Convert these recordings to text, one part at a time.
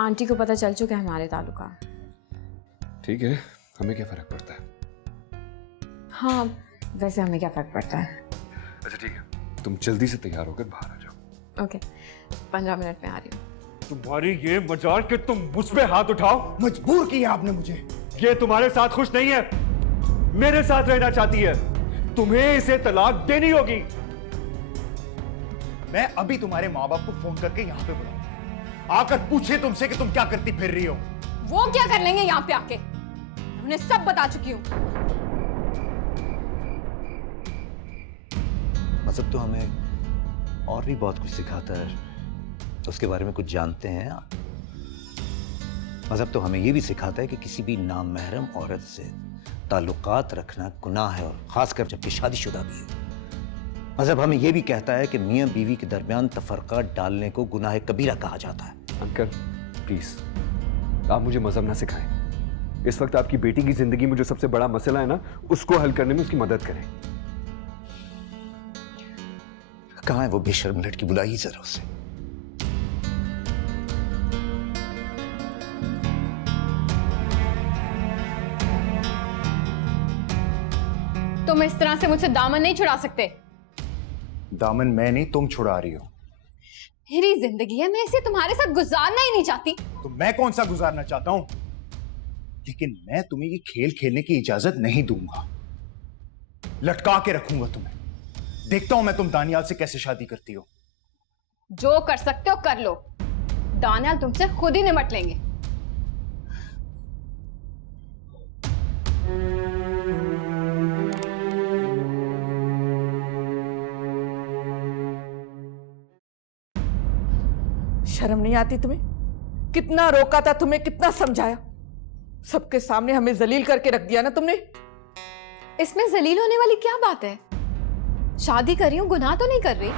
Aunty को पता चल चुका है हमारे ताल्लुका। ठीक है, हमें क्या फर्क पड़ता है? हाँ, वैसे हमें क्या फर्क पड़ता है। अच्छा ठीक है, तुम जल्दी से तैयार होकर बाहर आ जाओ। ओके, 15 मिनट में आ रही हूँ। तुम्हारी ये मजाल कि तुम मुझ पे हाथ उठाओ। मजबूर किया आपने मुझे। ये तुम्हारे साथ खुश नहीं है, मेरे साथ रहना चाहती है। तुम्हें इसे तलाक देनी होगी। मैं अभी तुम्हारे माँ बाप को फोन करके यहाँ पे बुलाऊंगा, आकर पूछे तुमसे कि तुम क्या करती फिर रही हो। वो क्या कर लेंगे यहाँ पे आके? उन्हें सब बता चुकी हूँ। मतलब तो हमें और भी बहुत कुछ सिखाता है, उसके बारे में कुछ जानते हैं आप? मजहब तो हमें यह भी सिखाता है कि किसी भी नामहरम औरत से ताल्लुकात रखना गुनाह है, और खासकर जबकि शादीशुदा भी हो। मजहब हमें यह भी कहता है कि मियां बीवी के दरमियान तफरका डालने को गुनाह कबीरा कहा जाता है। अंकल प्लीज, आप मुझे मजहब ना सिखाएं। इस वक्त आपकी बेटी की जिंदगी में जो सबसे बड़ा मसला है ना, उसको हल करने में उसकी मदद करें। कहां है वो बेशर्म लड़की? बुलाइए जरा उसे। तुम इस तरह से मुझसे दामन नहीं छुड़ा सकते। दामन मैं नहीं, तुम छुड़ा रही हो। मेरी जिंदगी है, मैं इसे तुम्हारे साथ गुजारना ही नहीं चाहती। तो मैं कौन सा गुजारना चाहता हूं, लेकिन मैं तुम्हें ये खेल खेलने की इजाजत नहीं दूंगा। लटका के रखूंगा तुम्हें। देखता हूं मैं तुम दानियाल से कैसे शादी करती हो। जो कर सकते हो कर लो, दानियाल तुमसे खुद ही निपट लेंगे। शर्म नहीं आती तुम्हें? कितना रोका था तुम्हें, कितना समझाया, सबके सामने हमें जलील करके रख दिया ना तुमने। इसमें जलील होने वाली क्या बात है? शादी कर रही हूं, गुनाह तो नहीं कर रही।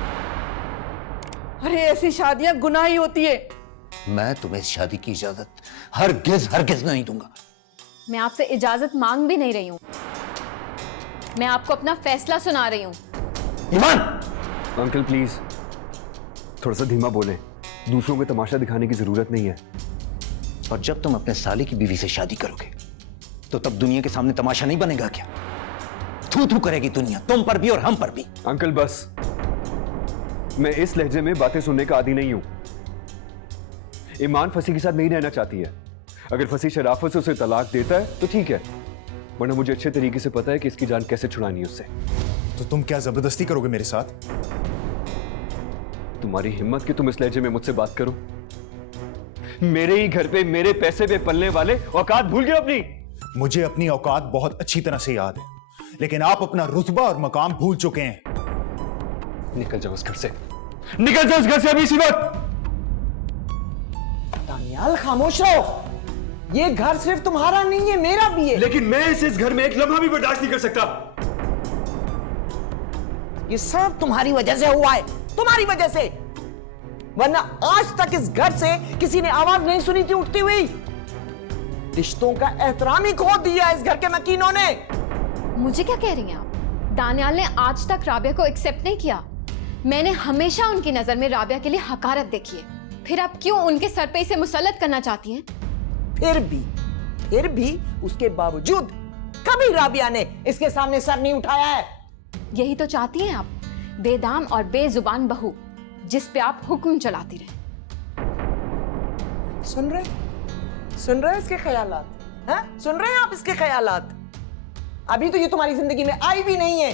अरे ऐसी शादियां गुनाह ही होती है। मैं तुम्हें इस शादी की इजाजत हरगिज नहीं दूंगा। मैं आपसे इजाजत मांग भी नहीं रही हूं, मैं आपको अपना फैसला सुना रही हूं। ईमान! अंकल प्लीज थोड़ा सा धीमा बोलें, दूसरों को तमाशा दिखाने की जरूरत नहीं है। और जब तुम अपने साले की बीवी से शादी करोगे तो तब दुनिया के सामने तमाशा नहीं बनेगा क्या? थू थू करेगी दुनिया, तुम पर भी और हम पर भी। अंकल बस, मैं इस लहजे में बातें सुनने का आदी नहीं हूं। ईमान फसी के साथ नहीं रहना चाहती है। अगर फसी शराफत से उसे तलाक देता है तो ठीक है, वरना मुझे अच्छे तरीके से पता है कि इसकी जान कैसे छुड़ानी है उससे। तो तुम क्या जबरदस्ती करोगे मेरे साथ? तुम्हारी हिम्मत कि तुम इस लहजे में मुझसे बात करो? मेरे ही घर पे मेरे पैसे पे पलने वाले औकात भूल गए अपनी? मुझे अपनी औकात बहुत अच्छी तरह से याद है, लेकिन आप अपना रुतबा और मकाम भूल चुके हैं। निकल जाओ उस घर से, निकल जाओ उस घर से अभी इसी वक्त। दानियाल खामोश रहो, ये घर सिर्फ तुम्हारा नहीं है, मेरा भी है। लेकिन मैं इस घर में एक लम्हा भी बर्दाश्त नहीं कर सकता। ये सब तुम्हारी वजह से हुआ है, तुम्हारी वजह से। वरना आज तक इस घर से किसी ने आवाज नहीं सुनी थी उठती हुई। रिश्तों का एहतराम ही खो दिया इस घर के मकीनों ने। मुझे क्या कह रही हैं आप? दानियाल ने आज तक राबिया को एक्सेप्ट नहीं किया। मैंने हमेशा उनकी नजर में राबिया के लिए हकारत देखी है। फिर आप क्यों उनके सर पे इसे मुसल्लत करना चाहती हैं? फिर भी उसके बावजूद कभी राबिया ने इसके सामने सर नहीं उठाया है। यही तो चाहती हैं आप, बेदाम और बेजुबान बहू जिस पे आप हुक्म चलाती रहे। सुन रहे इसके ख्यालात? हैं? सुन रहे हैं आप इसके ख्यालात? अभी तो ये तुम्हारी जिंदगी में आई भी नहीं है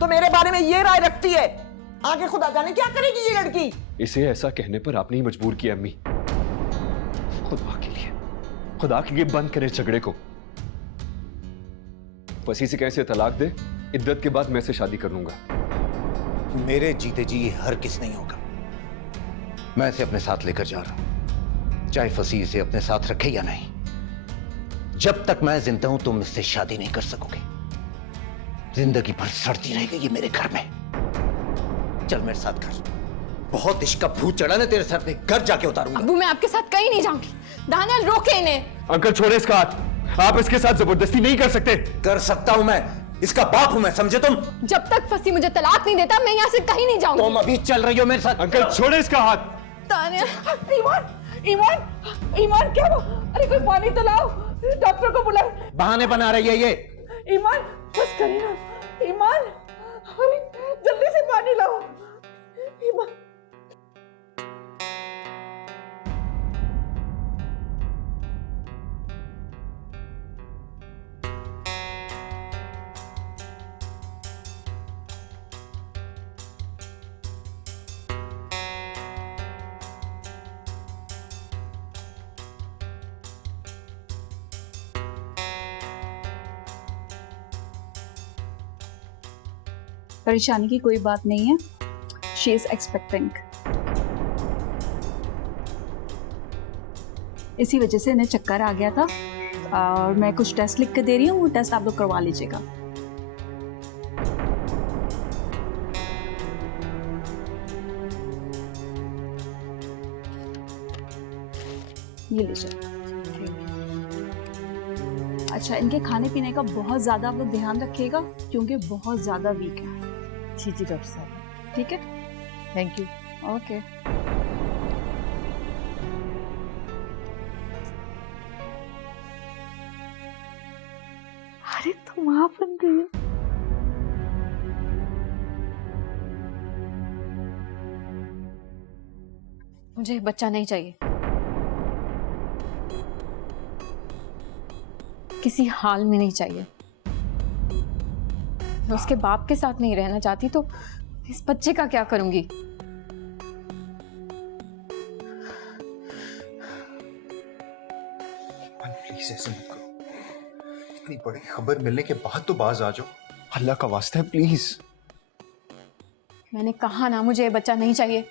तो मेरे बारे में ये राय रखती है। आगे खुदा जाने क्या करेगी ये लड़की। इसे ऐसा कहने पर आपने ही मजबूर किया अम्मी। खुदा के लिए बंद करें झगड़े को। फसी से कैसे तलाक दे, इद्दत के बाद मैं से शादी कर लूंगा। मेरे जीते जी ये हरगिज नहीं होगा। मैं इसे अपने साथ लेकर जा रहा हूं, चाहे फसी इसे अपने साथ रखे या नहीं। जब तक मैं जिंदा हूं तुम इससे शादी नहीं कर सकोगे। जिंदगी भर सड़ती रहेगी ये मेरे घर में। चल मेरे साथ घर, बहुत इश्क का भूत चढ़ा ना तेरे सर पे, घर जाके उतारूंगा। अबू मैं आपके साथ कहीं नहीं जाऊंगी। दानियाल रोके इन्हें। अंकल छोड़े इसका हाथ, आप इसके साथ जबरदस्ती नहीं कर सकते। कर सकता हूं मैं, इसका बाप हूं मैं, समझे तुम? जब तक फसी मुझे तलाक नहीं देता मैं यहाँ से कहीं नहीं जाऊंगी। तुम अभी चल रही हो मेरे साथ। अंकल छोड़े इसका हाथ। दानियाल ईमान, ईमान क्या हुआ? अरे कोई पानी तो लाओ, डॉक्टर को बुलाओ। बहाने बना रही है ये। ईमान बस करिए ना, ईमान, अरे जल्दी से पानी लाओ। ईमान परेशानी की कोई बात नहीं है। शी इज एक्सपेक्टिंग, इसी वजह से इन्हें चक्कर आ गया था और मैं कुछ टेस्ट लिख के दे रही हूँ, वो टेस्ट आप लोग करवा लीजिएगा। ये लीजिए। अच्छा, इनके खाने पीने का बहुत ज़्यादा आप लोग ध्यान रखिएगा क्योंकि बहुत ज़्यादा वीक है। जी जी डॉक्टर साहब, ठीक है, थैंक यू। ओके। अरे तुम वहां बन गई हो। मुझे बच्चा नहीं चाहिए, किसी हाल में नहीं चाहिए। मैं उसके बाप के साथ नहीं रहना चाहती तो इस बच्चे का क्या करूंगी? प्लीज ऐसे मत करो, इतनी बड़ी खबर मिलने के बाद तो बाज आ जाओ, अल्लाह का वास्ता है प्लीज। मैंने कहा ना, मुझे ये बच्चा नहीं चाहिए।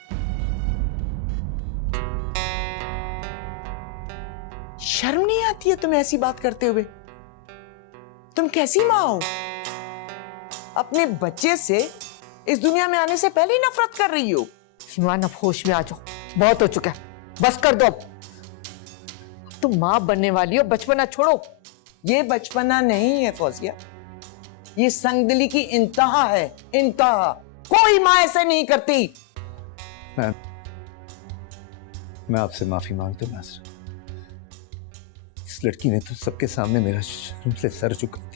शर्म नहीं आती है तुम्हें ऐसी बात करते हुए? तुम कैसी माँ हो? अपने बच्चे से इस दुनिया में आने से पहले ही नफरत कर रही हो। ईमान, अब होश में आ जाओ, बहुत हो चुका है, बस कर दो अब। तुम माँ बनने वाली हो, बचपना छोड़ो। ये बचपना नहीं है फौजिया, ये संगदिली की इंतहा है, इंतहा। कोई माँ ऐसे नहीं करती। मैं आपसे माफी मांगता हूं नाज़रा। इस लड़की ने तो सबके सामने मेरा शर्म से सर झुका दिया।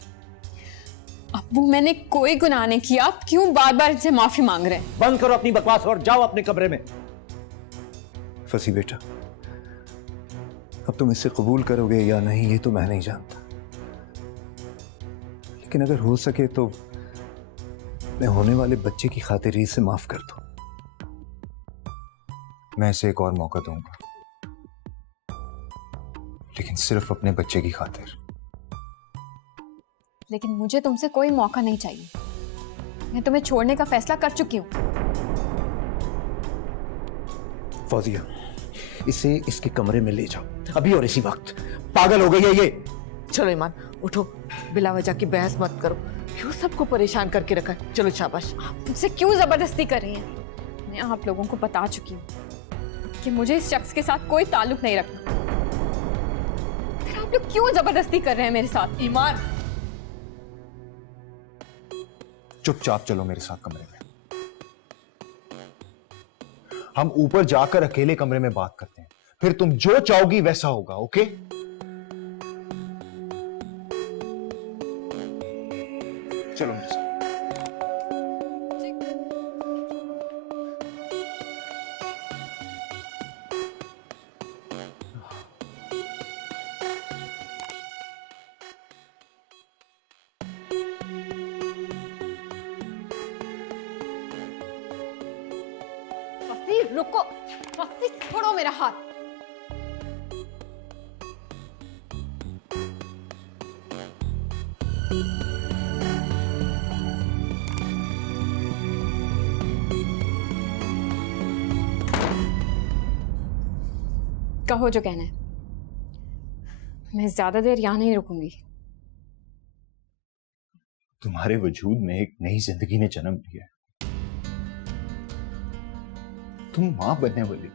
अब्बू, मैंने कोई गुनाह नहीं किया, आप क्यों बार बार इनसे माफी मांग रहे हैं? बंद करो अपनी बकवास और जाओ अपने कमरे में। फसी बेटा, अब तुम इसे कबूल करोगे या नहीं ये तो मैं नहीं जानता, लेकिन अगर हो सके तो मैं होने वाले बच्चे की खातिर इसे माफ कर दो। मैं इसे एक और मौका दूंगा, लेकिन सिर्फ अपने बच्चे की खातिर। लेकिन मुझे तुमसे कोई मौका नहीं चाहिए, मैं तुम्हें छोड़ने का फैसला कर चुकी हूँ। फौजिया, इसे इसके कमरे में ले जाओ अभी और इसी वक्त। पागल हो गई है ये। चलो ईमान उठो, बिला वजह की बहस मत करो, क्यों सबको परेशान करके रखा है। चलो शाबाश। आप मुझसे क्यों जबरदस्ती कर रही हैं? मैं आप लोगों को बता चुकी हूँ कि मुझे इस शख्स के साथ कोई ताल्लुक नहीं रखना। फिर आप लोग क्यों जबरदस्ती कर रहे हैं मेरे साथ? ईमान, चुपचाप चलो मेरे साथ कमरे में, हम ऊपर जाकर अकेले कमरे में बात करते हैं, फिर तुम जो चाहोगी वैसा होगा। ओके? चलो मेरे साथ। फसी, रुको, फसी, छोड़ो मेरा हाथ। कहो जो कहना है, मैं ज्यादा देर यहां नहीं रुकूंगी। तुम्हारे वजूद में एक नई जिंदगी ने जन्म लिया है। तुम मां बनने वाली हो,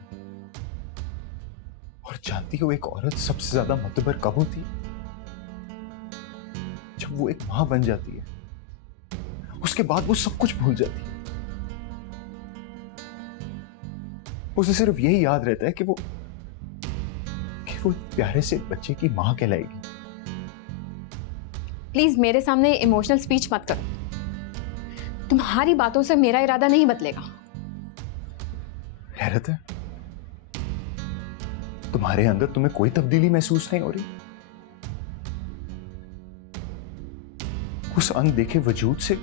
और जानती हो एक औरत सबसे ज्यादा मतबर कब होती है? जब वो एक मां बन जाती है, उसके बाद वो सब कुछ भूल जाती है। उसे सिर्फ यही याद रहता है कि वो वो प्यारे से बच्चे की मां कहलाएगी। प्लीज मेरे सामने इमोशनल स्पीच मत करो। तुम्हारी बातों से मेरा इरादा नहीं बदलेगा। हैरत है, तुम्हारे अंदर तुम्हें कोई तब्दीली महसूस नहीं हो रही? उस अनदेखे वजूद से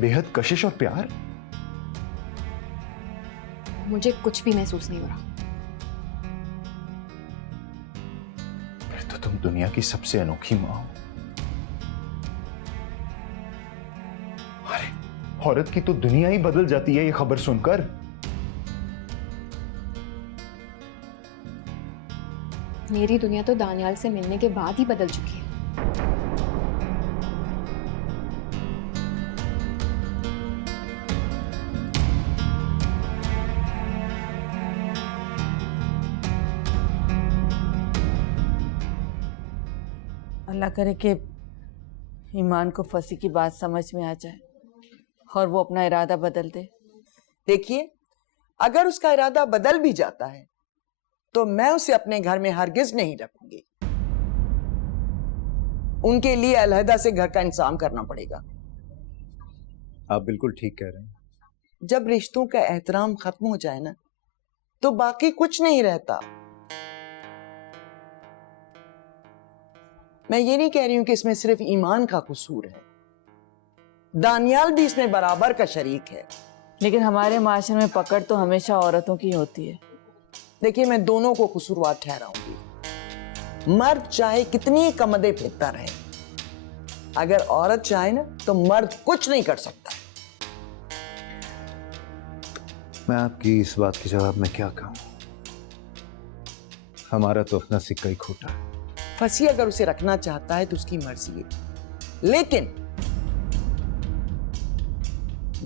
बेहद कशिश और प्यार? मुझे कुछ भी महसूस नहीं हो रहा। फिर तो तुम दुनिया की सबसे अनोखी मां हो। अरे, औरत की तो दुनिया ही बदल जाती है ये खबर सुनकर। मेरी दुनिया तो दानियाल से मिलने के बाद ही बदल चुकी है। अल्लाह करे कि ईमान को फंसी की बात समझ में आ जाए और वो अपना इरादा बदल दे। देखिए, अगर उसका इरादा बदल भी जाता है तो मैं उसे अपने घर में हरगिज नहीं रखूंगी। उनके लिए अलहदा से घर का इंतजाम करना पड़ेगा। आप बिल्कुल ठीक कह रहे हैं। जब रिश्तों का एहतराम खत्म हो जाए ना, तो बाकी कुछ नहीं रहता। मैं ये नहीं कह रही हूं कि इसमें सिर्फ ईमान का कसूर है, दानियाल भी इसमें बराबर का शरीक है। लेकिन हमारे माशरे में पकड़ तो हमेशा औरतों की होती है। देखिए, मैं दोनों को कसूरवार ठहराऊंगी। मर्द चाहे कितनी कमदे फेंकता रहे, अगर औरत चाहे ना तो मर्द कुछ नहीं कर सकता। मैं आपकी इस बात के जवाब में क्या कहूं? हमारा तो अपना सिक्का ही खोटा है। फंसी अगर उसे रखना चाहता है तो उसकी मर्जी है, लेकिन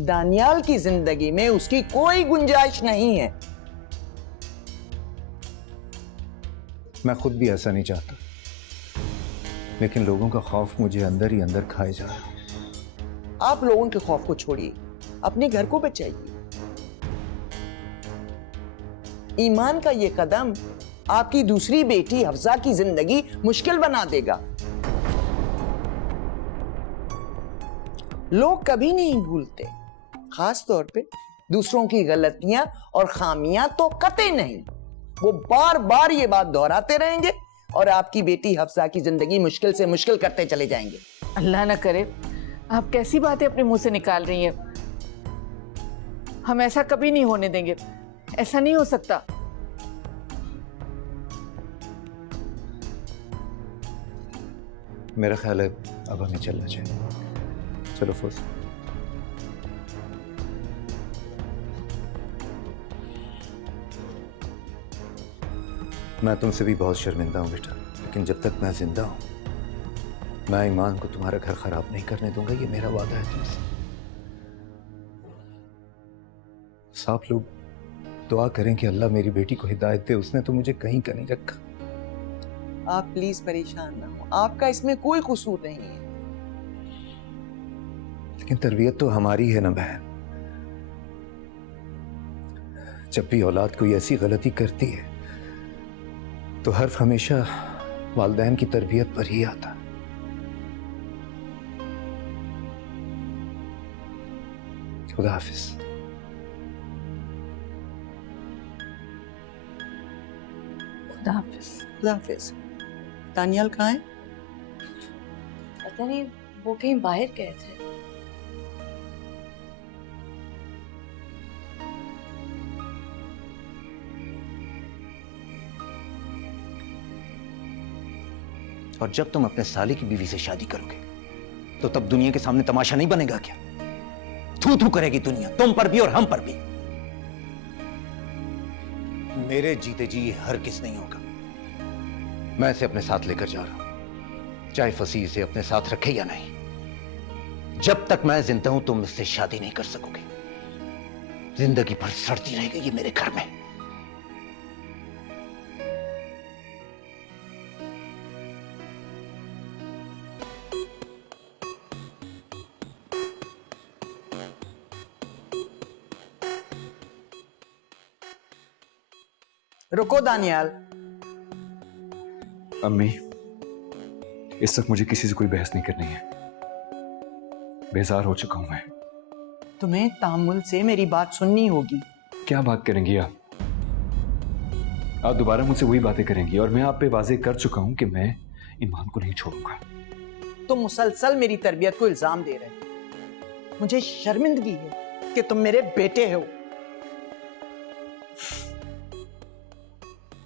दानियाल की जिंदगी में उसकी कोई गुंजाइश नहीं है। मैं खुद भी ऐसा नहीं चाहता, लेकिन लोगों का खौफ मुझे अंदर ही अंदर खाए जा रहा है। आप लोगों के खौफ को छोड़िए, अपने घर को बचाइए। ईमान का ये कदम आपकी दूसरी बेटी हफ्जा की जिंदगी मुश्किल बना देगा। लोग कभी नहीं भूलते, खास तौर पे दूसरों की गलतियां और खामियां तो कतई नहीं। वो बार बार ये बात दोहराते रहेंगे और आपकी बेटी हफ्सा की जिंदगी मुश्किल से मुश्किल करते चले जाएंगे। अल्लाह ना करे, आप कैसी बातें अपने मुंह से निकाल रही हैं। हम ऐसा कभी नहीं होने देंगे, ऐसा नहीं हो सकता। मेरा ख्याल है अब हमें चलना चाहिए। चलो फौज। मैं तुमसे भी बहुत शर्मिंदा हूं बेटा, लेकिन जब तक मैं जिंदा हूं मैं ईमान को तुम्हारा घर खराब नहीं करने दूंगा। ये मेरा वादा है तुमसे। सब लोग दुआ करें कि अल्लाह मेरी बेटी को हिदायत दे। उसने तो मुझे कहीं का नहीं रखा। आप प्लीज परेशान ना हो, आपका इसमें कोई कसूर नहीं है। लेकिन तरबियत तो हमारी है ना बहन। जब भी औलाद कोई ऐसी गलती करती है तो हर्फ हमेशा वालिदैन की तरबियत पर ही आता। खुदा हाफिज। खुदा हाफिज। खुदा हाफिज। दानियाल कहाँ है? पता नहीं, वो कहीं बाहर गए थे। और जब तुम अपने साले की बीवी से शादी करोगे तो तब दुनिया के सामने तमाशा नहीं बनेगा क्या? थू थू करेगी दुनिया, तुम पर भी और हम पर भी। मेरे जीते जी ये हरगिज़ नहीं होगा। मैं इसे अपने साथ लेकर जा रहा हूं, चाहे फसी इसे अपने साथ रखे या नहीं। जब तक मैं जिंदा हूं तुम इससे शादी नहीं कर सकोगे। जिंदगी भर सड़ती रहेगी ये मेरे घर में। रुको दानियाल, अम्मी, इस वक्त मुझे किसी से कोई बहस नहीं करनी है। बेजार हो चुका हूं मैं। तुम्हें तामुल से मेरी बात सुननी होगी। क्या बात करेंगी आप? आप दोबारा मुझसे वही बातें करेंगी और मैं आप पे वाजे कर चुका हूं कि मैं ईमान को नहीं छोड़ूंगा। तुम मुसलसल मेरी तरबियत को इल्जाम दे रहे हो। मुझे शर्मिंदगी है कि तुम मेरे बेटे हो।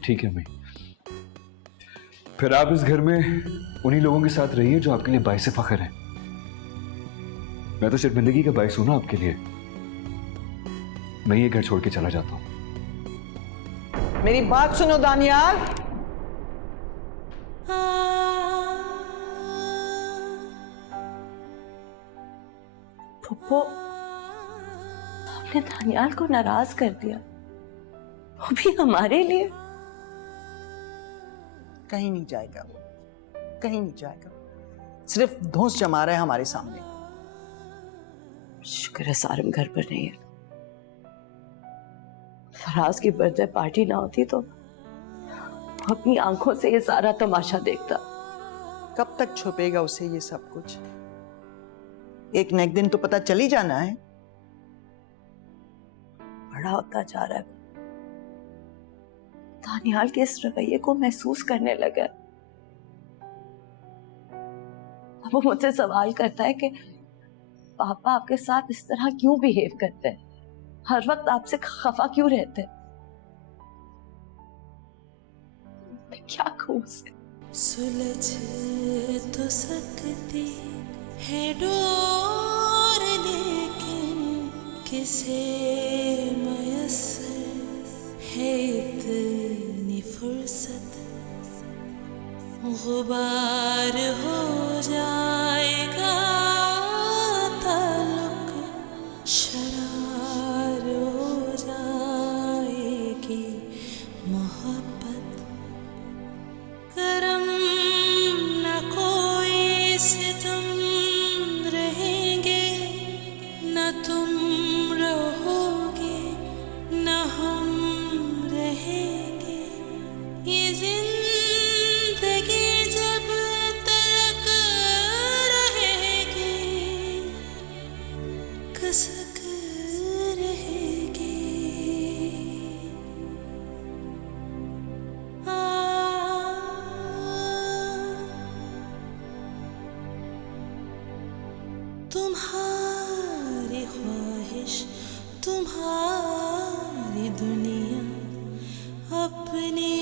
ठीक है अम्मी, फिर आप इस घर में उन्हीं लोगों के साथ रहिए जो आपके लिए बाइस फख्र है। मैं तो शर्मिंदगी का बाइस हूं ना आपके लिए। मैं ये घर छोड़ के चला जाता हूं। मेरी बात सुनो दानियाल। फुप्पो, हमने दानियाल को नाराज कर दिया, वो भी हमारे लिए। कहीं नहीं जाएगा, कहीं नहीं जाएगा। सिर्फ धौंस जमा रहा है हमारे सामने। शुक्र है सारम घर पर नहीं है। फराज की बर्थडे पार्टी ना होती तो अपनी आंखों से ये सारा तमाशा देखता। कब तक छुपेगा उसे ये सब कुछ? एक न एक दिन तो पता चल ही जाना है। बड़ा होता जा रहा है, दानियाल के इस रवैये को महसूस करने लगा। अब वो मुझसे सवाल करता है कि पापा आपके साथ इस तरह क्यों बिहेव करते हैं, हर वक्त आपसे खफा क्यों रहते हैं। मैं क्या कहूं उसे? सुलझ तो सकती है डोर, लेकिन किसे मयस्सर है इतनी फुर्सत। गुबार हो जाएगा ताल्लुक, शरार हो जाएगी मोहब्बत। करम न कोई सितम रहेंगे, न तुम रहोगे न हम रहेंगे। ये जिंदगी जब तक रहेगी, कसक रहेगी। तुम्हारी ख्वाहिश, तुम्हारी दुनिया, अपनी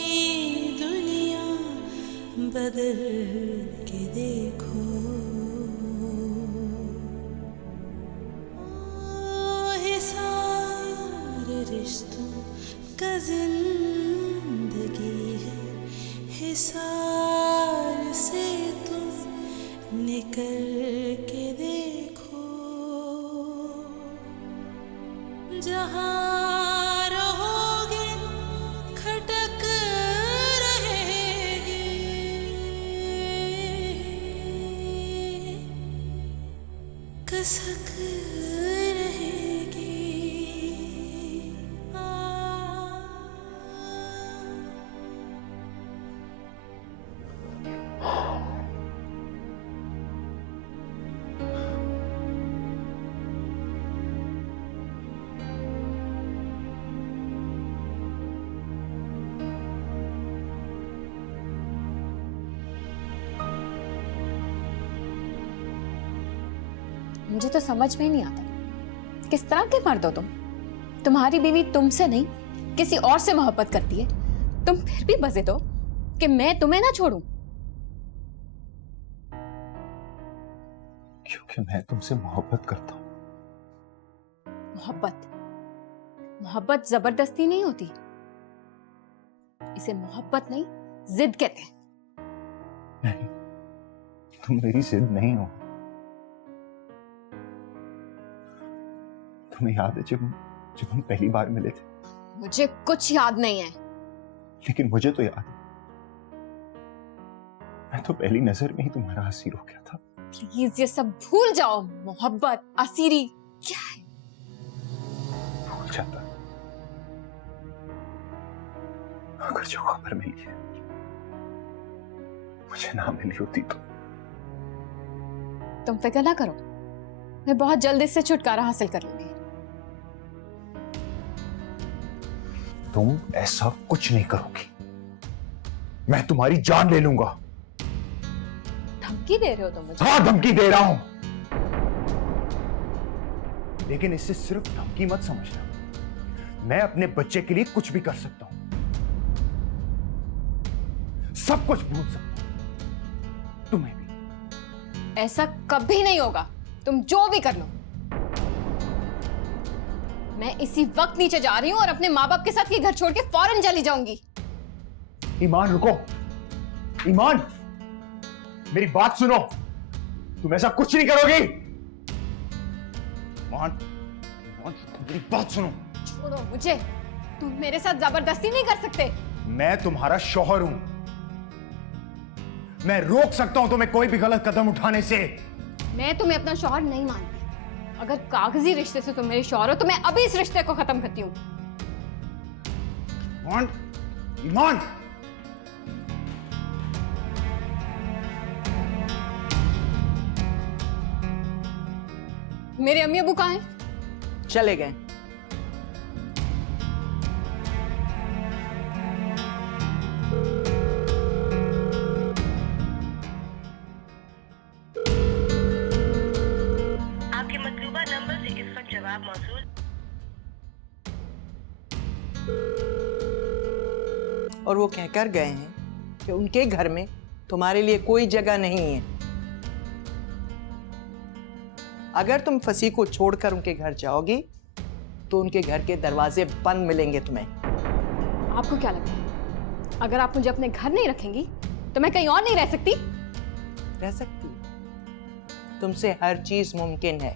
दुनिया बदल के देखो। हिसार रिश्तों का जिंदगी है, हिसार से तुम निकल के देखो। जहाँ रहोगे खटक रहेगी, कसक रहेगी। मुझे तो समझ में नहीं आता किस तरह के मर्द हो तुम। तुम्हारी बीवी तुमसे नहीं किसी और से मोहब्बत करती है, तुम फिर भी बज़िद हो कि मैं तुम्हें ना छोड़ूं। क्योंकि मैं तुमसे मोहब्बत करता हूं। मोहब्बत जबरदस्ती नहीं होती, इसे मोहब्बत नहीं जिद कहते हैं। नहीं, तुम मेरी जिद नहीं हो। तुम्हें याद है जब हम पहली बार मिले थे? मुझे कुछ याद नहीं है। लेकिन मुझे तो याद है। मैं तो पहली नजर में ही तुम्हारा असीर हो गया था। प्लीज ये सब भूल जाओ। मोहब्बत, असीरी क्या है? भूल जाता अगर जो खबर मिली है मुझे ना मिली होती तो। तुम फिक्र ना करो, मैं बहुत जल्द इससे छुटकारा हासिल कर लूंगी। तुम ऐसा कुछ नहीं करोगी, मैं तुम्हारी जान ले लूंगा। धमकी दे रहे हो तुम मुझे? हाँ, धमकी दे रहा हूं, लेकिन इससे सिर्फ धमकी मत समझना। मैं अपने बच्चे के लिए कुछ भी कर सकता हूं, सब कुछ भूल सकता हूं, तुम्हें भी। ऐसा कभी नहीं होगा, तुम जो भी कर लो। मैं इसी वक्त नीचे जा रही हूं और अपने माँ बाप के साथ ये घर छोड़ के फौरन चली जाऊंगी। ईमान, रुको। ईमान, मेरी बात सुनो, तुम ऐसा कुछ नहीं करोगी। ईमान, मेरी बात सुनो। छोड़ो मुझे, तुम मेरे साथ जबरदस्ती नहीं कर सकते। मैं तुम्हारा शौहर हूं, मैं रोक सकता हूं तुम्हें कोई भी गलत कदम उठाने से। मैं तुम्हें अपना शौहर नहीं मानती। अगर कागजी रिश्ते से तुम मेरे शौहर हो तो मैं अभी इस रिश्ते को खत्म करती हूँ। ईमान, ईमान, मेरे अम्मी अबू कहाँ हैं? चले गए। आपके मतलूबा नंबर से इस वक्त जवाब मौसूल। और वो कहकर गए हैं कि उनके घर में तुम्हारे लिए कोई जगह नहीं है। अगर तुम फसी को छोड़कर उनके घर जाओगी तो उनके घर के दरवाजे बंद मिलेंगे तुम्हें। आपको क्या लगता है, अगर आप मुझे अपने घर नहीं रखेंगी तो मैं कहीं और नहीं रह सकती? रह सकती हो, तुमसे हर चीज मुमकिन है।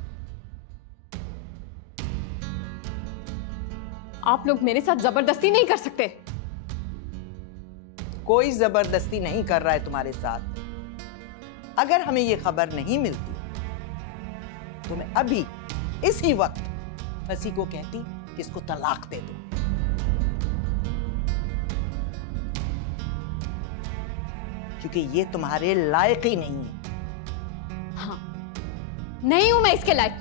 आप लोग मेरे साथ जबरदस्ती नहीं कर सकते। कोई जबरदस्ती नहीं कर रहा है तुम्हारे साथ। अगर हमें ये खबर नहीं मिलती तो मैं अभी इसी वक्त फसी को कहती कि इसको तलाक दे दो। क्योंकि ये तुम्हारे लायक ही नहीं है। हाँ, नहीं हूं मैं इसके लायक,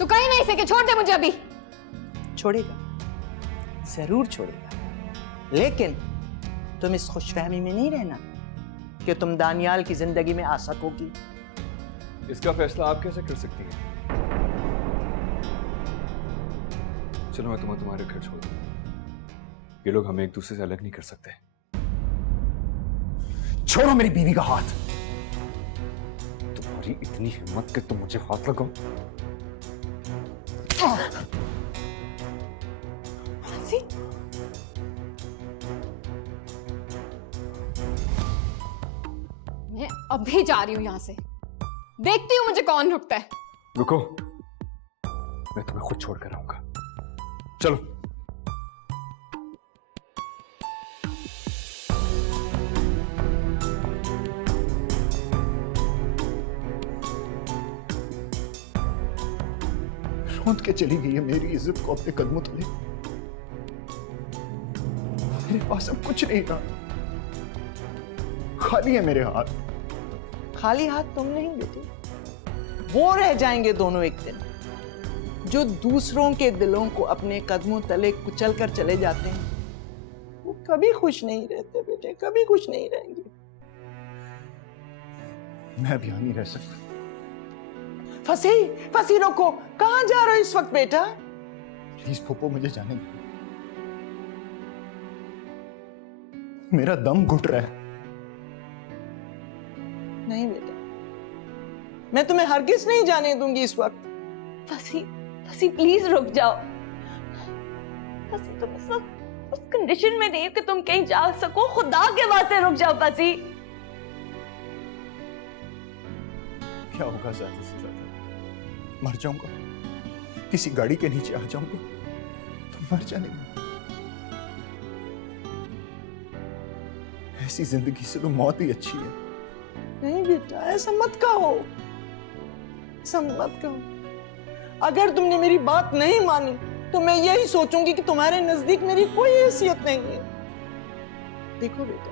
तो कहीं नहीं सके, छोड़ दे मुझे अभी। छोड़ेगा, जरूर छोड़ेगा, लेकिन तुम इस खुशफहमी में नहीं रहना कि तुम दानियाल की जिंदगी में आ सकोगी। इसका फैसला आप कैसे कर सकती हैं? चलो मैं तुम्हारे घर छोड़ दूं। ये लोग हमें एक दूसरे से अलग नहीं कर सकते। छोड़ो मेरी बीवी का हाथ। तुम्हारी इतनी हिम्मत कि तुम मुझे हाथ लगाओ? मैं अभी जा रही हूं यहां से, देखती हूं मुझे कौन रुकता है। रुको, मैं तुम्हें खुद छोड़ कर आऊंगा। चलो। रोंद के चली गई है मेरी इज्जत को अपने कदमों तले। मेरे पास अब कुछ नहीं रहा, खाली है मेरे हाथ। खाली हाथ तुम नहीं बेटी, वो रह जाएंगे दोनों एक दिन, जो दूसरों के दिलों को अपने कदमों तले कुचल कर चले जाते हैं। वो कभी खुश नहीं रहते बेटे, कभी खुश नहीं रहेंगे। मैं अब यहां नहीं रह सकता। फसी, फसी रोको, कहां जा रहे हो इस वक्त बेटा? प्लीज फूफो, मुझे जाने दो। मेरा दम घुट रहा है। नहीं बेटा, मैं तुम्हें हरगिज नहीं जाने दूंगी इस वक्त। फसी, फसी प्लीज रुक जाओ। फसी तुम उस कंडीशन में नहीं हो कि तुम कहीं जा सको। खुदा के वास्ते रुक जाओ फसी। क्या होगा ज्यादा से ज्यादा? मर जाऊंगा, किसी गाड़ी के नीचे आ जाऊंगा, तो मर जाने दो। ऐसी जिंदगी से तो मौत ही अच्छी है। नहीं बेटा, ऐसा मत कहो, ऐसा मत कहो। अगर तुमने मेरी बात नहीं मानी तो मैं यही सोचूंगी कि तुम्हारे नजदीक मेरी कोई हैसियत नहीं है। देखो बेटा,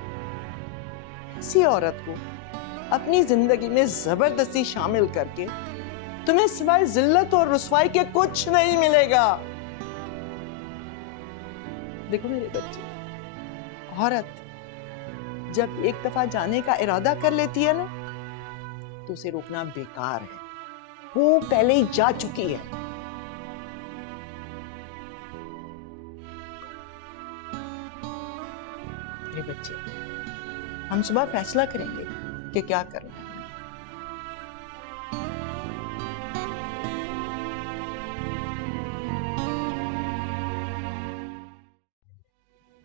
ऐसी औरत को अपनी जिंदगी में जबरदस्ती शामिल करके तुम्हें सिवाय जिल्लत और रुसवाई के कुछ नहीं मिलेगा। देखो मेरे बच्चे, औरत जब एक दफा जाने का इरादा कर लेती है ना, तो उसे रोकना बेकार है। वो पहले ही जा चुकी है। मेरे बच्चे, हम सुबह फैसला करेंगे कि क्या करना है।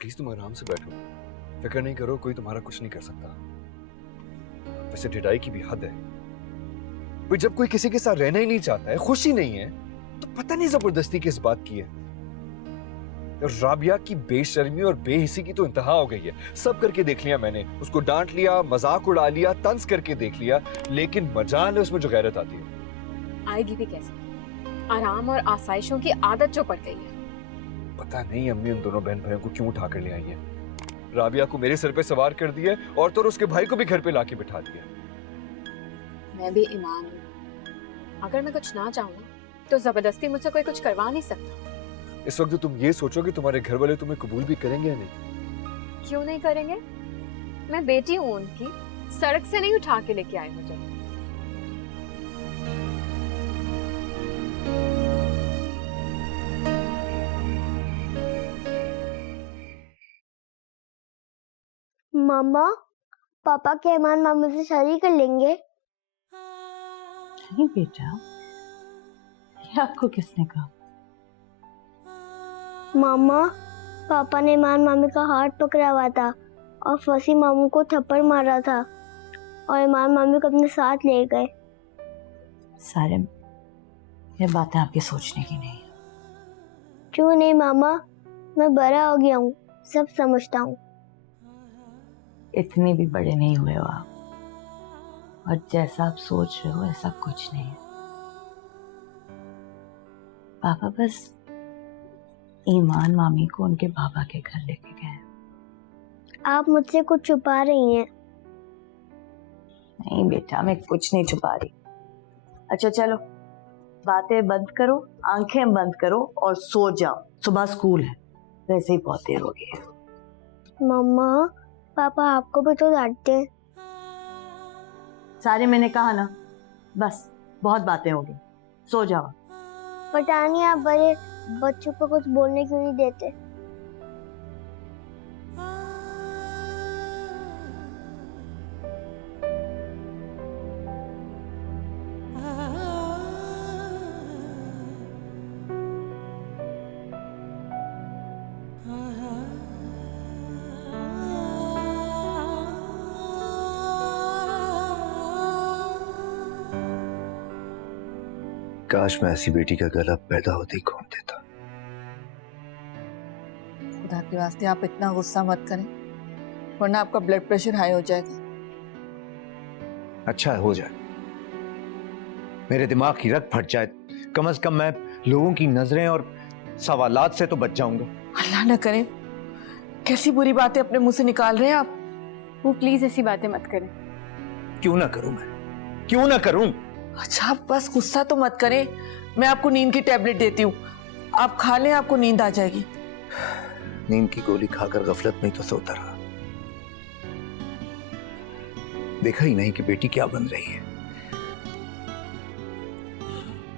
प्लीज तुम आराम से बैठो, फिक्र नहीं करो, कोई तुम्हारा कुछ नहीं कर सकता। वैसे ढिठाई की भी हद है। भाई जब कोई किसी के साथ रहना ही नहीं चाहता है, खुशी नहीं है, तो पता नहीं जबरदस्ती किस बात की है। राबिया की बेशर्मी और बेहिसी की तो इंतहा हो गई है। सब करके देख लिया मैंने, उसको डांट लिया, मजाक उड़ा लिया, तंज करके देख लिया, लेकिन मजाल है उसमें जो गैरत आती है। आएगी भी कैसे? आराम और आसाइशों की आदत जो पड़ गई है। पता नहीं अम्मी उन दोनों बहन भाइयों को क्यों उठा कर ले आई है। राबिया को मेरे सिर पे सवार कर दिया और तो उसके भाई को भी घर पे लाके बिठा दिया। मैं भी ईमान हूँ, अगर मैं कुछ ना चाहूँ तो जबरदस्ती मुझसे कोई कुछ करवा नहीं सकता। इस वक्त तुम ये सोचो कि तुम्हारे घर वाले तुम्हें कबूल भी करेंगे या नहीं। क्यों नहीं करेंगे? मैं बेटी हूँ उनकी, सड़क से नहीं उठा के लेके आए मुझे। मामा, पापा के ईमान मामी से शादी कर लेंगे? नहीं बेटा, ये आपको किसने कहा? मामा, पापा ने ईमान मामी का हाथ पकड़ा हुआ था और फसी मामू को थप्पड़ मारा था और ईमान मामी को अपने साथ ले गए। सारे ये बातें आपके सोचने की नहीं। क्यों नहीं मामा, मैं बड़ा हो गया हूँ, सब समझता हूँ। इतने भी बड़े नहीं हुए हो आप, और जैसा आप सोच रहे हो ऐसा कुछ नहीं है। पापा बस ईमान मामी को उनके बाबा के घर लेके गए। आप मुझसे कुछ छुपा रही हैं। नहीं बेटा, मैं कुछ नहीं छुपा रही। अच्छा चलो, बातें बंद करो, आंखें बंद करो और सो जाओ। सुबह स्कूल है, वैसे ही बहुत देर हो गई है। मम्मा, पापा आपको भी तो डांटते हैं। सारे मैंने कहा ना, बस बहुत बातें हो गई, सो जाओ। पता नहीं आप बड़े बच्चों को कुछ बोलने क्यों नहीं देते। काश मैं ऐसी बेटी का गला पैदा होते ही घोंट देता। खुदा के वास्ते आप इतना गुस्सा मत करें, वरना आपका ब्लड प्रेशर हाई हो जाएगा। अच्छा हो जाए, मेरे दिमाग की रग फट जाए, कम से कम मैं लोगों की नजरें और सवालात से तो बच जाऊंगा। अल्लाह न करे, कैसी बुरी बातें अपने मुंह से निकाल रहे हैं आप। वो प्लीज ऐसी बातें मत करें। क्यों ना करूं मैं, क्यों ना करूं? अच्छा आप बस गुस्सा तो मत करें, मैं आपको नींद की टैबलेट देती हूँ, आप खा लें, आपको नींद आ जाएगी। नींद की गोली खाकर गफलत में तो सोता रहा, देखा ही नहीं कि बेटी क्या बन रही है।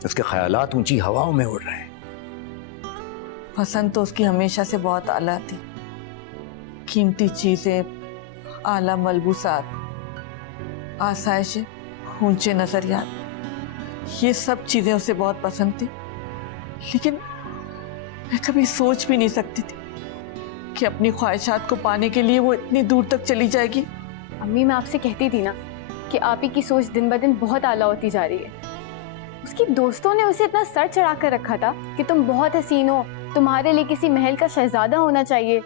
उसके ख्यालात ऊंची हवाओं में उड़ रहे हैं। पसंद तो उसकी हमेशा से बहुत आला थी, कीमती चीजें, आला मलबूसात, आसाइश, ऊंचे नजरियात, ये सब चीजें उसे बहुत पसंद थी। लेकिन मैं कभी सोच भी नहीं सकती थी कि अपनी ख्वाहिशात को पाने के लिए वो इतनी दूर तक चली जाएगी। अम्मी मैं आपसे कहती थी ना कि आप ही की सोच दिन ब दिन बहुत आला होती जा रही है। उसकी दोस्तों ने उसे इतना सर चढ़ा कर रखा था कि तुम बहुत हसीन हो, तुम्हारे लिए किसी महल का शहजादा होना चाहिए।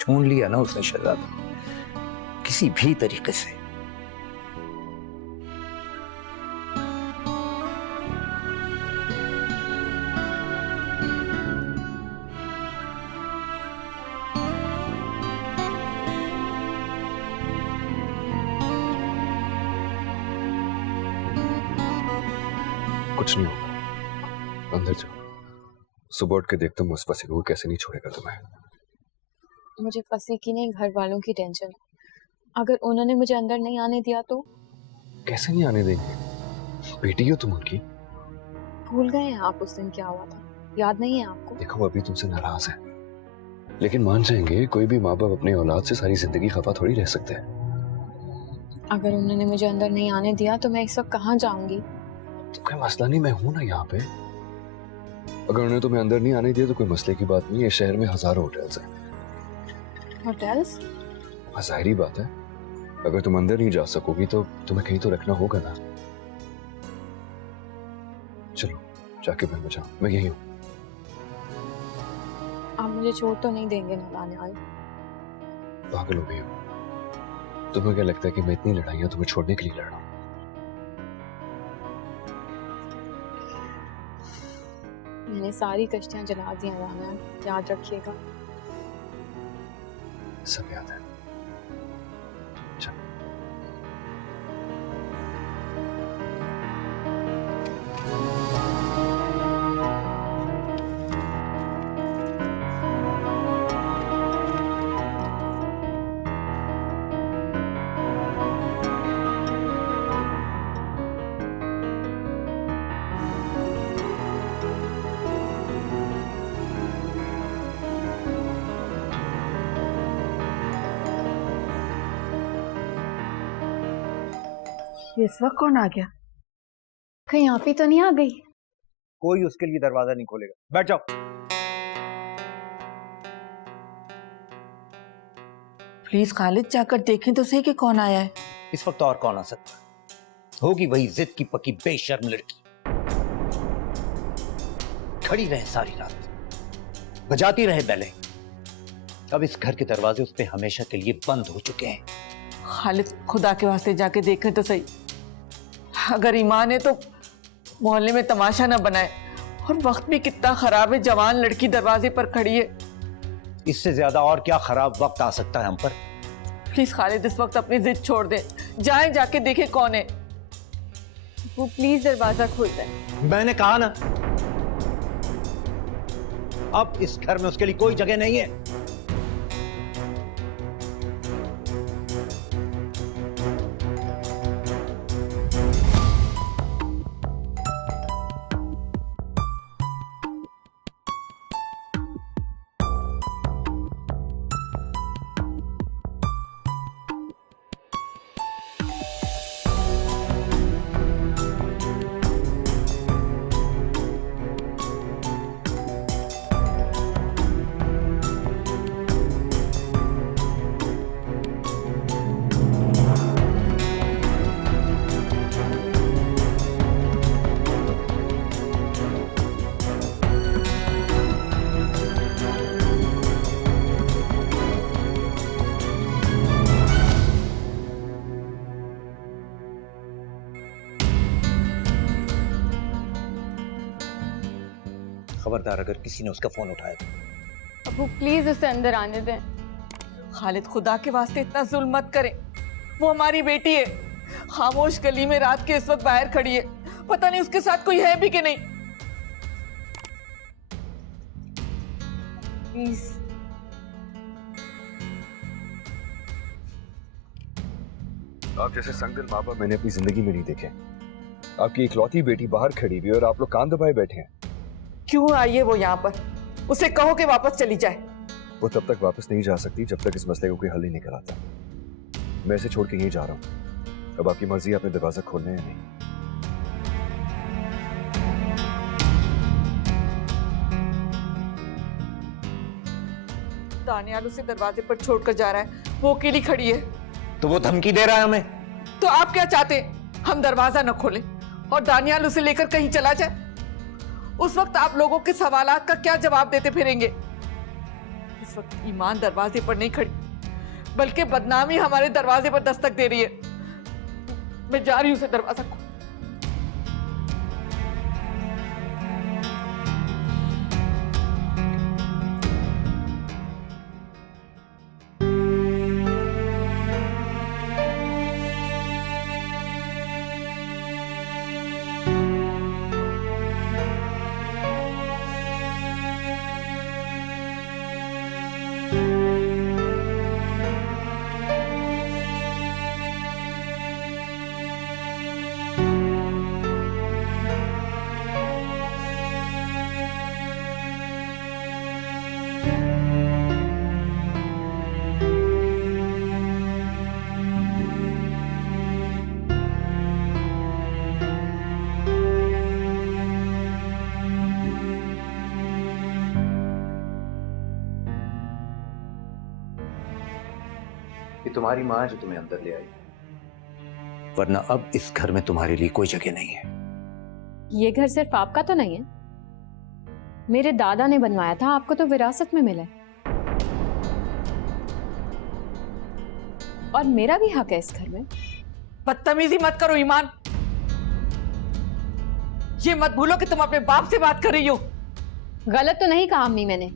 ढूंढ लिया ना उसने शहजादा, किसी भी तरीके से। कुछ नहीं होगा, अंदर जाओ। सुबह उठ के देखता हूँ उस फसी को कैसे नहीं छोड़ेगा तुम्हें। मुझे फसी की नहीं, घर वालों की टेंशन है। अगर उन्होंने मुझे अंदर नहीं आने दिया तो? कैसे नहीं आने देंगे, बेटी हो तुम उनकी। भूल गए हैं आप उस दिन क्या हुआ था? याद नहीं है आपको? देखो अभी तुमसे नाराज है, लेकिन मान जाएंगे, कोई भी माँ बाप अपने औलाद से सारी जिंदगी खफा थोड़ी रह सकते हैं। अगर उन्होंने मुझे अंदर नहीं आने दिया तो मैं इस वक्त कहाँ जाऊंगी? तो कोई मसला नहीं, मैं हूं ना यहाँ पे। अगर उन्होंने तुम्हें अंदर नहीं आने दिया तो कोई मसले की बात नहीं है। शहर में हजारों होटल्स हैं। होटल्स? जाहिर बात है, अगर तुम अंदर नहीं जा सकोगी तो तुम्हें कहीं तो रखना होगा ना। चलो जाके बन बचाओ, मैं यही हूँ। आप मुझे छोड़ तो नहीं देंगे ना दानियाल? पागल हो गई हो? तुम्हें क्या लगता है कि मैं इतनी लड़ाइयां तुम्हें छोड़ने के लिए लड़ रहा हूँ? मैंने सारी कश्तियां जला दी हैं दानियाल, याद रखिएगा। सब याद है। चलो। इस वक्त कौन आ गया? कहीं आप ही तो नहीं आ गई? कोई उसके लिए दरवाजा नहीं खोलेगा, बैठ जाओ। प्लीज खालिद जाकर देखें तो सही कि कौन आया है। इस वक्त और कौन आ सकता? होगी वही जिद की पकी बेशर्म लड़की, खड़ी रहे सारी रात, बजाती रहे बैले। अब इस घर के दरवाजे उस पे हमेशा के लिए बंद हो चुके हैं। खालिद खुदा के वास्ते जाके देखें तो सही। अगर ईमान है तो मोहल्ले में तमाशा ना बनाए। और वक्त भी कितना खराब है, जवान लड़की दरवाजे पर खड़ी है। इससे ज्यादा और क्या खराब वक्त आ सकता है हम पर? प्लीज खालिद इस वक्त अपनी जिद छोड़ दे, जाएं जाके देखें कौन है। वो प्लीज दरवाजा खोल दें। मैंने कहा ना, अब इस घर में उसके लिए कोई जगह नहीं है। खबरदार अगर किसी ने उसका फोन उठाया तो। अबू प्लीज उसे अंदर आने दें। खालिद खुदा के वास्ते इतना जुल्म मत करें, वो हमारी बेटी है। खामोश गली में रात के इस वक्त बाहर खड़ी है, पता नहीं उसके साथ कोई है भी कि नहीं। प्लीज। आप जैसे संगदिल माँ बाप मैंने अपनी जिंदगी में नहीं देखे। आपकी इकलौती बेटी बाहर खड़ी हुई और आप लोग कान दबाए बैठे हैं। क्यों आई है वो यहाँ पर? उसे कहो कि वापस चली जाए। वो तब तक वापस नहीं जा सकती जब तक इस मसले को कोई हल ही नहीं कराता। मैं इसे छोड़ के यहीं जा रहा हूँ। अब आपकी मर्जी, आपने दरवाजा खोलना है या नहीं। दानियाल उसे दरवाजे पर छोड़कर जा रहा है, वो अकेली खड़ी है। तो वो धमकी दे रहा है हमें। तो आप क्या चाहते हैं? हम दरवाजा न खोलें और दानियाल उसे लेकर कहीं चला जाए? उस वक्त आप लोगों के सवालात का क्या जवाब देते फिरेंगे? इस वक्त ईमान दरवाजे पर नहीं खड़ी, बल्कि बदनामी हमारे दरवाजे पर दस्तक दे रही है। मैं जा रही हूं उसे दरवाजा खोल। कि तुम्हारी माँ जो तुम्हें अंदर ले आई, वरना अब इस घर में तुम्हारे लिए कोई जगह नहीं है। ये घर सिर्फ आपका तो नहीं है, मेरे दादा ने बनवाया था, आपको तो विरासत में मिला है। और मेरा भी हक है इस घर में। बदतमीजी मत करो ईमान। ये मत भूलो कि तुम अपने बाप से बात कर रही हो। गलत तो नहीं कहा अम्मी मैंने।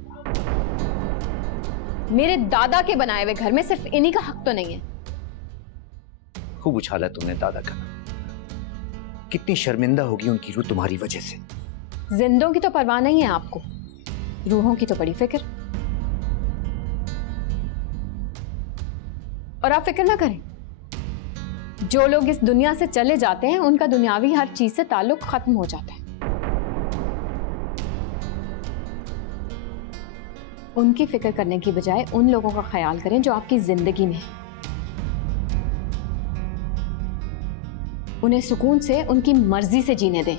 मेरे दादा के बनाए हुए घर में सिर्फ इन्हीं का हक तो नहीं है। खूब उछाला तुमने दादा का नाम। कितनी शर्मिंदा होगी उनकी रूह तुम्हारी वजह से। जिंदों की तो परवाह नहीं है आपको, रूहों की तो बड़ी फिक्र। और आप फिक्र ना करें, जो लोग इस दुनिया से चले जाते हैं उनका दुनियावी हर चीज से ताल्लुक खत्म हो जाता है। उनकी फिक्र करने की बजाय उन लोगों का ख्याल करें जो आपकी जिंदगी में है। उन्हें सुकून से उनकी मर्जी से जीने दें।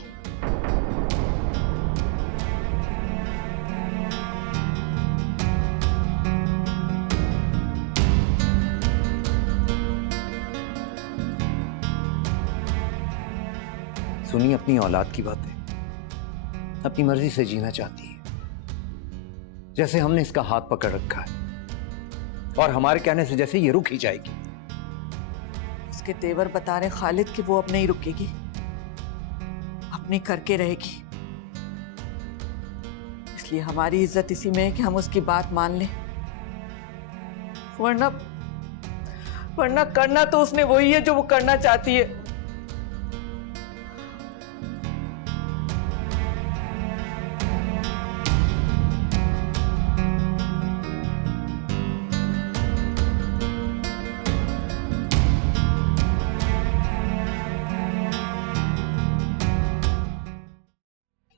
सुनी अपनी औलाद की बातें, अपनी मर्जी से जीना चाहती है, जैसे हमने इसका हाथ पकड़ रखा है और हमारे कहने से जैसे ये रुक ही जाएगी। उसके तेवर बता रहे खालिद कि वो अब नहीं रुकेगी, अपनी करके रहेगी। इसलिए हमारी इज्जत इसी में है कि हम उसकी बात मान लें, वरना करना तो उसने वही है जो वो करना चाहती है।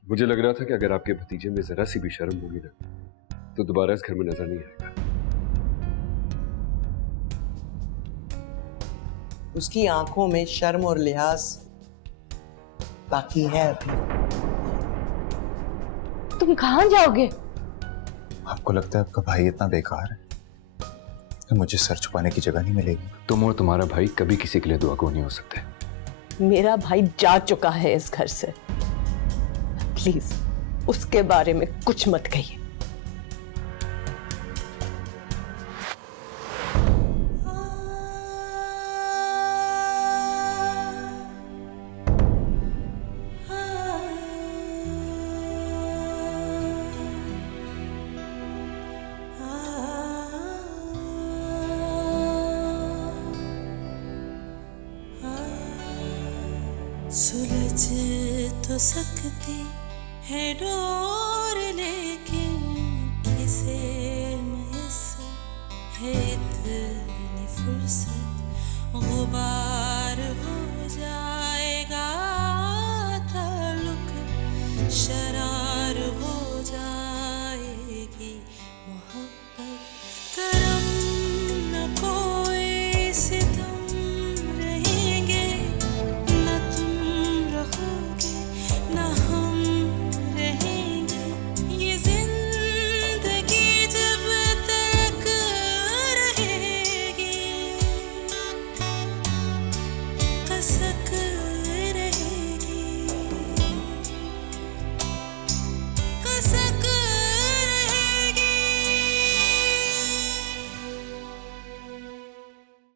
मुझे लग रहा था कि अगर आपके भतीजे में जरा सी भी शर्म होगी ना, तो दोबारा इस घर में नजर नहीं आएगा। उसकी आंखों में शर्म और लिहाज बाकी है अभी। तुम कहां जाओगे? आपको लगता है आपका भाई इतना बेकार है कि मुझे सर छुपाने की जगह नहीं मिलेगी? तुम और तुम्हारा भाई कभी किसी के लिए दुआ को नहीं हो सकते। मेरा भाई जा चुका है इस घर से, प्लीज उसके बारे में कुछ मत कहिए। सुलझ तो सकती है डोर लेकिन